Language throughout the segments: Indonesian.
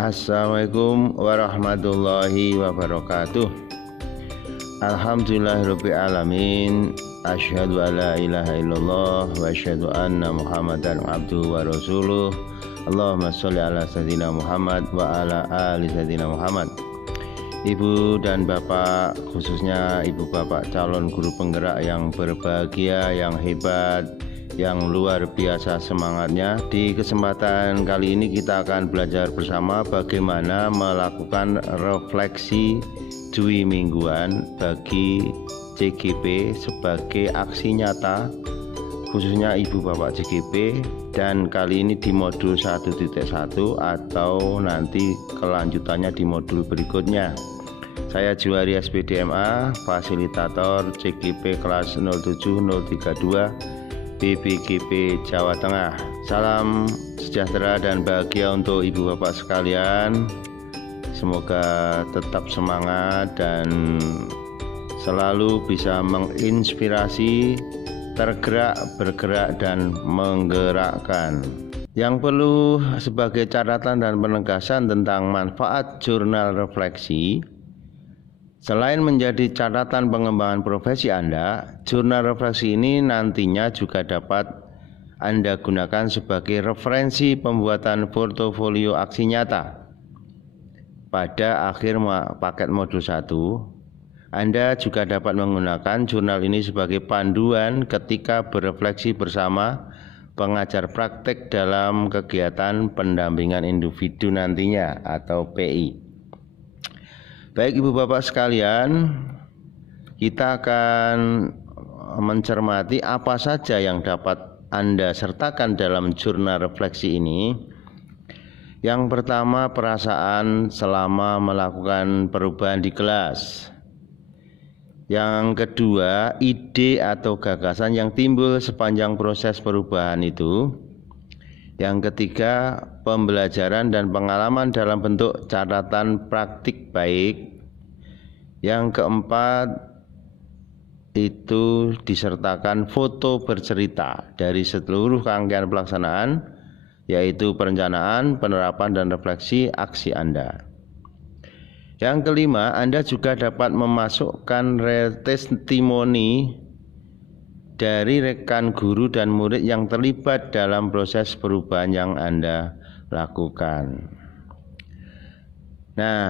Assalamualaikum warahmatullahi wabarakatuh. Alhamdulillahirabbil alamin. Asyhadu alla ilaha illallah wa asyhadu anna Muhammadan abduhu wa rasuluh. Allahumma sholli ala sayyidina Muhammad wa ala ali sayyidina Muhammad. Ibu dan bapak, khususnya ibu bapak calon guru penggerak yang berbahagia, yang hebat, yang luar biasa semangatnya. Di kesempatan kali ini kita akan belajar bersama bagaimana melakukan refleksi dwi mingguan bagi CGP sebagai aksi nyata, khususnya ibu bapak CGP, dan kali ini di modul 1.1 atau nanti kelanjutannya di modul berikutnya. Saya Juwari SPDMA, fasilitator CGP kelas 07032 BPGP Jawa Tengah. Salam sejahtera dan bahagia untuk ibu bapak sekalian. Semoga tetap semangat dan selalu bisa menginspirasi, tergerak, bergerak, dan menggerakkan. Yang perlu sebagai catatan dan penegasan tentang manfaat jurnal refleksi, selain menjadi catatan pengembangan profesi Anda, jurnal refleksi ini nantinya juga dapat Anda gunakan sebagai referensi pembuatan portofolio aksi nyata. Pada akhir paket modul 1, Anda juga dapat menggunakan jurnal ini sebagai panduan ketika berefleksi bersama pengajar praktek dalam kegiatan pendampingan individu nantinya atau PI. Baik ibu bapak sekalian, kita akan mencermati apa saja yang dapat Anda sertakan dalam jurnal refleksi ini. Yang pertama, perasaan selama melakukan perubahan di kelas. Yang kedua, ide atau gagasan yang timbul sepanjang proses perubahan itu. Yang ketiga, pembelajaran dan pengalaman dalam bentuk catatan praktik baik. Yang keempat, itu disertakan foto bercerita dari seluruh rangkaian pelaksanaan, yaitu perencanaan, penerapan, dan refleksi aksi Anda. Yang kelima, Anda juga dapat memasukkan testimoni dari rekan guru dan murid yang terlibat dalam proses perubahan yang Anda lakukan. Nah,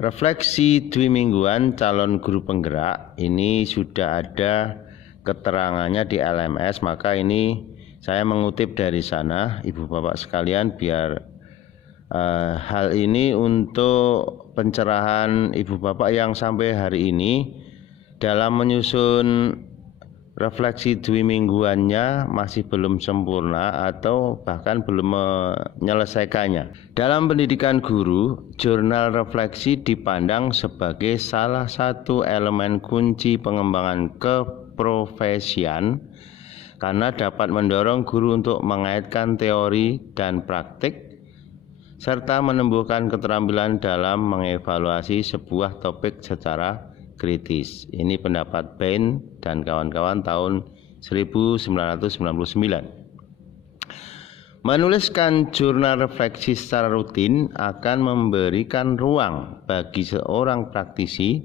refleksi dwi mingguan calon guru penggerak ini sudah ada keterangannya di LMS, maka ini saya mengutip dari sana, ibu bapak sekalian, biar hal ini untuk pencerahan ibu bapak yang sampai hari ini dalam menyusun refleksi dwi mingguannya masih belum sempurna atau bahkan belum menyelesaikannya. Dalam pendidikan guru, jurnal refleksi dipandang sebagai salah satu elemen kunci pengembangan keprofesian karena dapat mendorong guru untuk mengaitkan teori dan praktik serta menumbuhkan keterampilan dalam mengevaluasi sebuah topik secara kritis. Ini pendapat Bain dan kawan-kawan tahun 1999. Menuliskan jurnal refleksi secara rutin akan memberikan ruang bagi seorang praktisi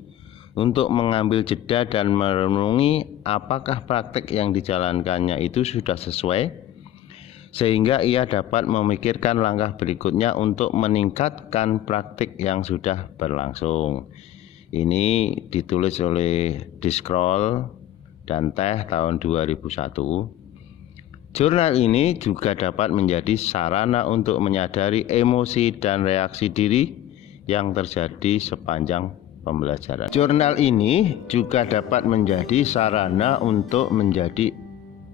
untuk mengambil jeda dan merenungi apakah praktik yang dijalankannya itu sudah sesuai, sehingga ia dapat memikirkan langkah berikutnya untuk meningkatkan praktik yang sudah berlangsung. Ini ditulis oleh Discroll dan Teh tahun 2001. Jurnal ini juga dapat menjadi sarana untuk menyadari emosi dan reaksi diri yang terjadi sepanjang pembelajaran. Jurnal ini juga dapat menjadi sarana untuk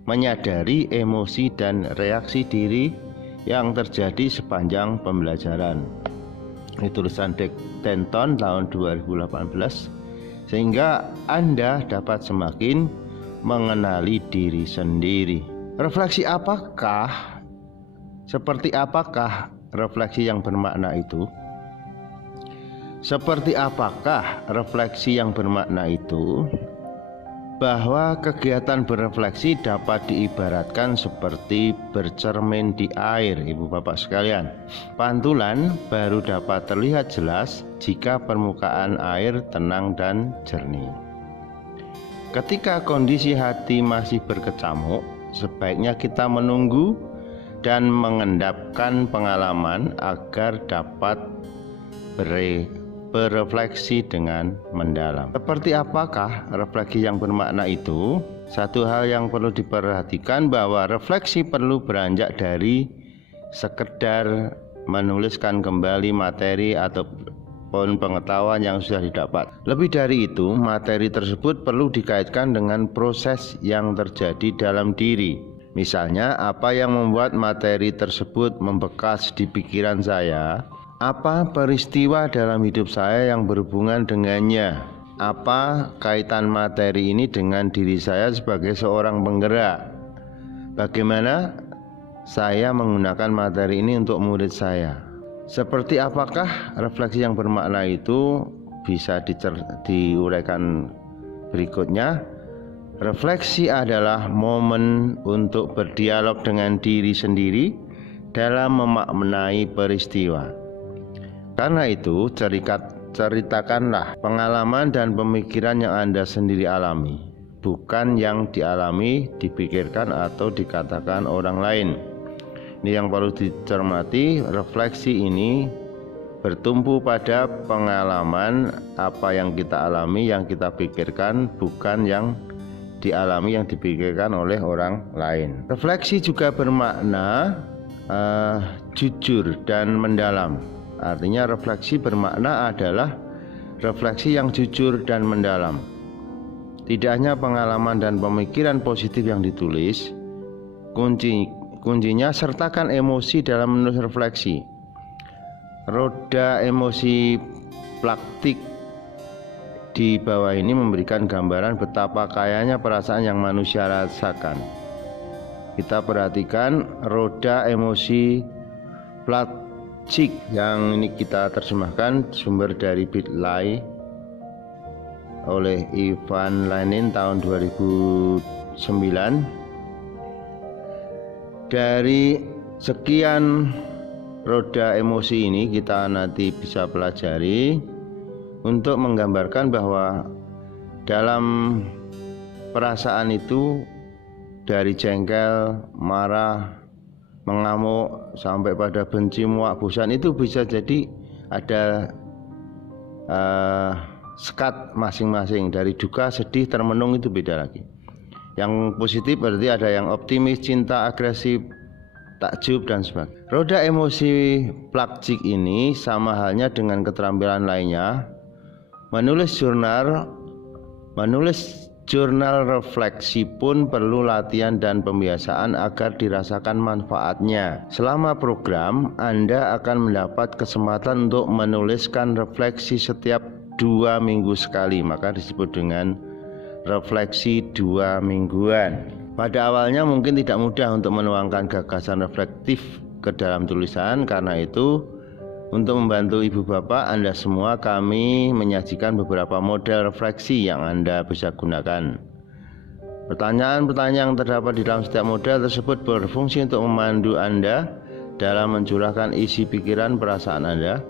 menyadari emosi dan reaksi diri yang terjadi sepanjang pembelajaran. Ini tulisan Denton tahun 2018, sehingga Anda dapat semakin mengenali diri sendiri. Refleksi apakah? Seperti apakah refleksi yang bermakna itu? Seperti apakah refleksi yang bermakna itu? bahwa kegiatan berefleksi dapat diibaratkan seperti bercermin di air, Ibu Bapak sekalian. Pantulan baru dapat terlihat jelas jika permukaan air tenang dan jernih. Ketika kondisi hati masih berkecamuk, sebaiknya kita menunggu dan mengendapkan pengalaman agar dapat berefleksi dengan mendalam. Seperti apakah refleksi yang bermakna itu? Satu hal yang perlu diperhatikan bahwa refleksi perlu beranjak dari sekedar menuliskan kembali materi ataupun pengetahuan yang sudah didapat. Lebih dari itu, materi tersebut perlu dikaitkan dengan proses yang terjadi dalam diri. Misalnya, apa yang membuat materi tersebut membekas di pikiran saya? Apa peristiwa dalam hidup saya yang berhubungan dengannya? Apa kaitan materi ini dengan diri saya sebagai seorang penggerak? Bagaimana saya menggunakan materi ini untuk murid saya? Seperti apakah refleksi yang bermakna itu? Bisa diuraikan berikutnya. Refleksi adalah momen untuk berdialog dengan diri sendiri dalam memaknai peristiwa. Karena itu, ceritakanlah pengalaman dan pemikiran yang Anda sendiri alami, bukan yang dialami, dipikirkan, atau dikatakan orang lain. Ini yang perlu dicermati. Refleksi ini bertumpu pada pengalaman apa yang kita alami, yang kita pikirkan, bukan yang dialami, yang dipikirkan oleh orang lain. Refleksi juga bermakna jujur dan mendalam. Artinya refleksi bermakna adalah refleksi yang jujur dan mendalam. Tidak hanya pengalaman dan pemikiran positif yang ditulis, kuncinya sertakan emosi dalam menulis refleksi. Roda emosi praktik di bawah ini memberikan gambaran betapa kayanya perasaan yang manusia rasakan. Kita perhatikan roda emosi praktik yang ini kita terjemahkan sumber dari Bitly oleh Ivan Lenin tahun 2009. Dari sekian roda emosi ini kita nanti bisa pelajari untuk menggambarkan bahwa dalam perasaan itu dari jengkel, marah, mengamuk sampai pada benci, muak, bosan, itu bisa jadi ada sekat masing-masing. Dari duka, sedih, termenung itu beda lagi. Yang positif berarti ada yang optimis, cinta, agresif, takjub, dan sebagainya. Roda emosi plakjik ini sama halnya dengan keterampilan lainnya. Menulis jurnal refleksi pun perlu latihan dan pembiasaan agar dirasakan manfaatnya. Selama program, Anda akan mendapat kesempatan untuk menuliskan refleksi setiap 2 minggu sekali, maka disebut dengan refleksi 2 mingguan. Pada awalnya mungkin tidak mudah untuk menuangkan gagasan reflektif ke dalam tulisan. Karena itu, untuk membantu Ibu Bapak Anda semua, kami menyajikan beberapa model refleksi yang Anda bisa gunakan. Pertanyaan-pertanyaan yang terdapat di dalam setiap model tersebut berfungsi untuk memandu Anda dalam mencurahkan isi pikiran perasaan Anda.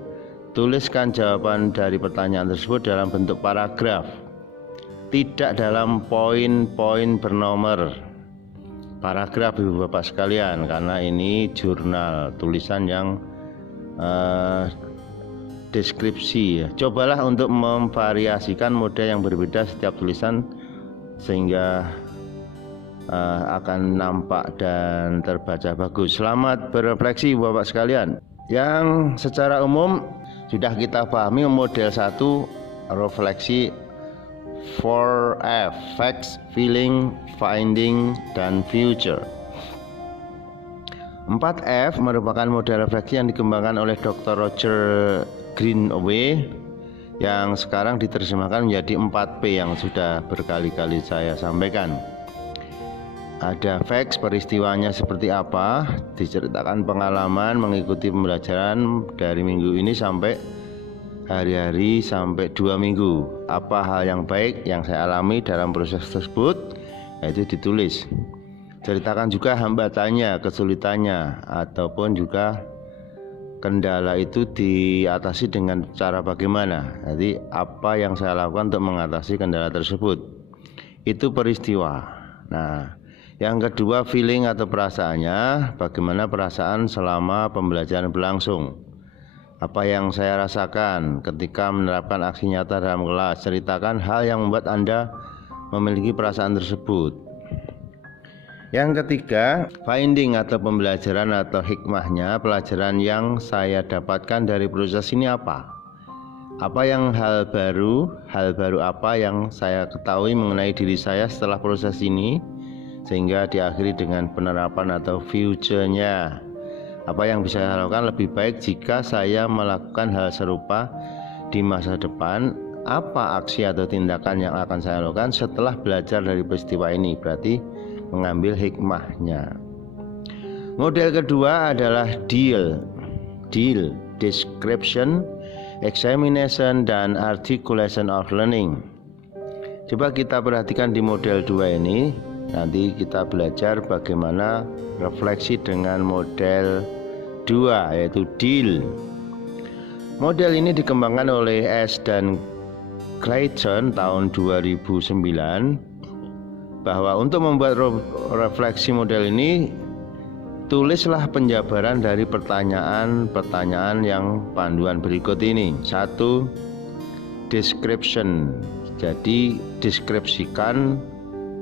Tuliskan jawaban dari pertanyaan tersebut dalam bentuk paragraf, tidak dalam poin-poin bernomor. Paragraf Ibu Bapak sekalian, karena ini jurnal tulisan yang deskripsi ya. Cobalah untuk memvariasikan model yang berbeda setiap tulisan sehingga akan nampak dan terbaca bagus. Selamat berefleksi Bapak sekalian. Yang secara umum sudah kita pahami, model 1 refleksi 4F, facts, feeling, finding, dan future. 4F merupakan model refleksi yang dikembangkan oleh Dr. Roger Greenaway yang sekarang diterjemahkan menjadi 4P yang sudah berkali-kali saya sampaikan. Ada facts, peristiwanya seperti apa, diceritakan pengalaman mengikuti pembelajaran dari minggu ini sampai hari-hari sampai 2 minggu. Apa hal yang baik yang saya alami dalam proses tersebut, yaitu ditulis. Ceritakan juga hambatannya, kesulitannya, ataupun juga kendala itu diatasi dengan cara bagaimana. Jadi apa yang saya lakukan untuk mengatasi kendala tersebut. Itu peristiwa. Nah, yang kedua feeling atau perasaannya, bagaimana perasaan selama pembelajaran berlangsung. Apa yang saya rasakan ketika menerapkan aksi nyata dalam kelas. Ceritakan hal yang membuat Anda memiliki perasaan tersebut. Yang ketiga, finding atau pembelajaran atau hikmahnya, pelajaran yang saya dapatkan dari proses ini apa? Apa yang hal baru apa yang saya ketahui mengenai diri saya setelah proses ini, sehingga diakhiri dengan penerapan atau future-nya. Apa yang bisa saya lakukan lebih baik jika saya melakukan hal serupa di masa depan? Apa aksi atau tindakan yang akan saya lakukan setelah belajar dari peristiwa ini? Berarti mengambil hikmahnya. Model kedua adalah deal, description, examination, dan articulation of learning. Coba kita perhatikan di model 2 ini. Nanti kita belajar bagaimana refleksi dengan model 2, yaitu deal. Model ini dikembangkan oleh S dan Clayton tahun 2009, bahwa untuk membuat refleksi model ini, tulislah penjabaran dari pertanyaan-pertanyaan yang panduan berikut ini. 1. Description. Jadi deskripsikan,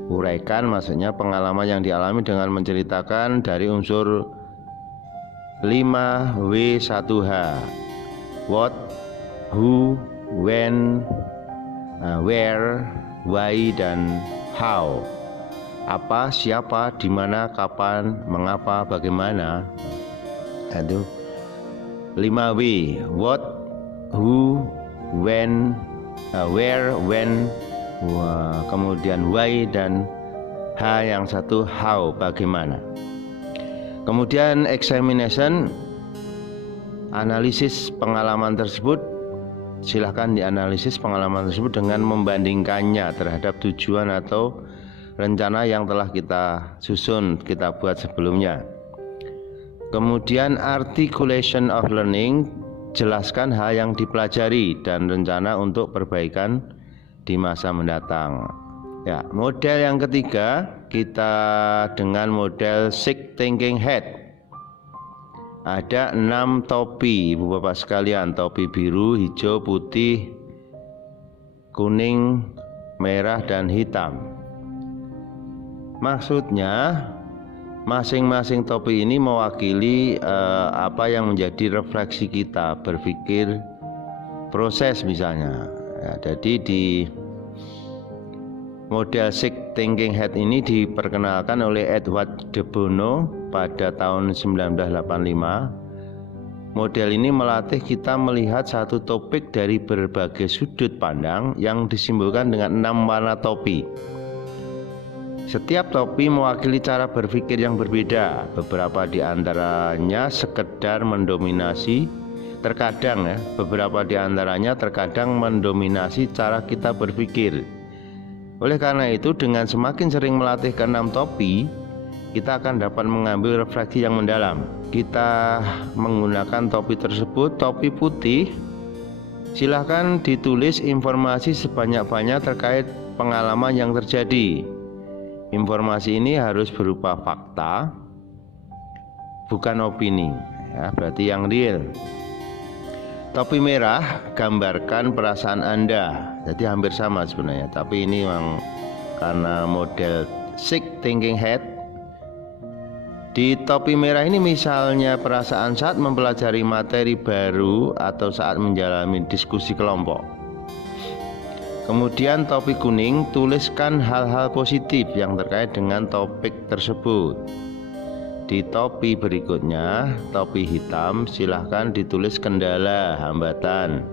uraikan, maksudnya pengalaman yang dialami dengan menceritakan dari unsur 5W1H. What, who, when, where, why, dan how. Apa, siapa, di mana, kapan, mengapa, bagaimana. Itu 5W. What, who, when, where, when, kemudian why, dan H yang satu, how, bagaimana. Kemudian examination, analisis pengalaman tersebut. Silahkan dianalisis pengalaman tersebut dengan membandingkannya terhadap tujuan atau rencana yang telah kita susun, kita buat sebelumnya. Kemudian articulation of learning, jelaskan hal yang dipelajari dan rencana untuk perbaikan di masa mendatang. Ya, model yang ketiga kita dengan model Sick Thinking Hat. Ada 6 topi, Ibu Bapak sekalian, topi biru, hijau, putih, kuning, merah, dan hitam. Maksudnya masing-masing topi ini mewakili apa yang menjadi refleksi kita, berpikir, proses misalnya. Ya, jadi di model Sick Thinking Hat ini diperkenalkan oleh Edward de Bono pada tahun 1985. Model ini melatih kita melihat satu topik dari berbagai sudut pandang yang disimbolkan dengan 6 warna topi. Setiap topi mewakili cara berpikir yang berbeda. Beberapa di antaranya sekedar mendominasi, beberapa di antaranya terkadang mendominasi cara kita berpikir. Oleh karena itu, dengan semakin sering melatih ke-6 topi, kita akan dapat mengambil refleksi yang mendalam. Kita menggunakan topi tersebut, topi putih. Silahkan ditulis informasi sebanyak-banyak terkait pengalaman yang terjadi. Informasi ini harus berupa fakta, bukan opini, ya, berarti yang real. Topi merah, gambarkan perasaan Anda. Jadi hampir sama sebenarnya, tapi ini memang karena model Sick Thinking Hat. Di topi merah ini misalnya perasaan saat mempelajari materi baru atau saat menjalani diskusi kelompok. Kemudian topi kuning, tuliskan hal-hal positif yang terkait dengan topik tersebut. Di topi berikutnya, topi hitam, silahkan ditulis kendala, hambatan,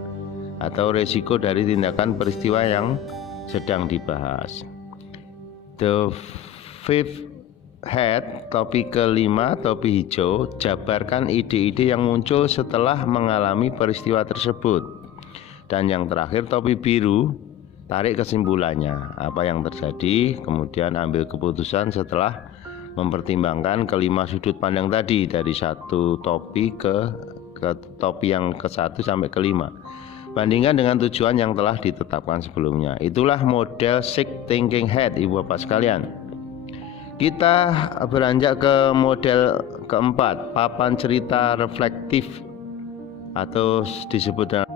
atau resiko dari tindakan peristiwa yang sedang dibahas. The fifth hat, topi kelima, topi hijau, jabarkan ide-ide yang muncul setelah mengalami peristiwa tersebut. Dan yang terakhir topi biru, tarik kesimpulannya apa yang terjadi, kemudian ambil keputusan setelah mempertimbangkan kelima sudut pandang tadi, dari satu topi ke topi yang ke-1 sampai ke-5. Bandingkan dengan tujuan yang telah ditetapkan sebelumnya. Itulah model Six Thinking Hat, Ibu Bapak sekalian. Kita beranjak ke model keempat, papan cerita reflektif atau disebut dengan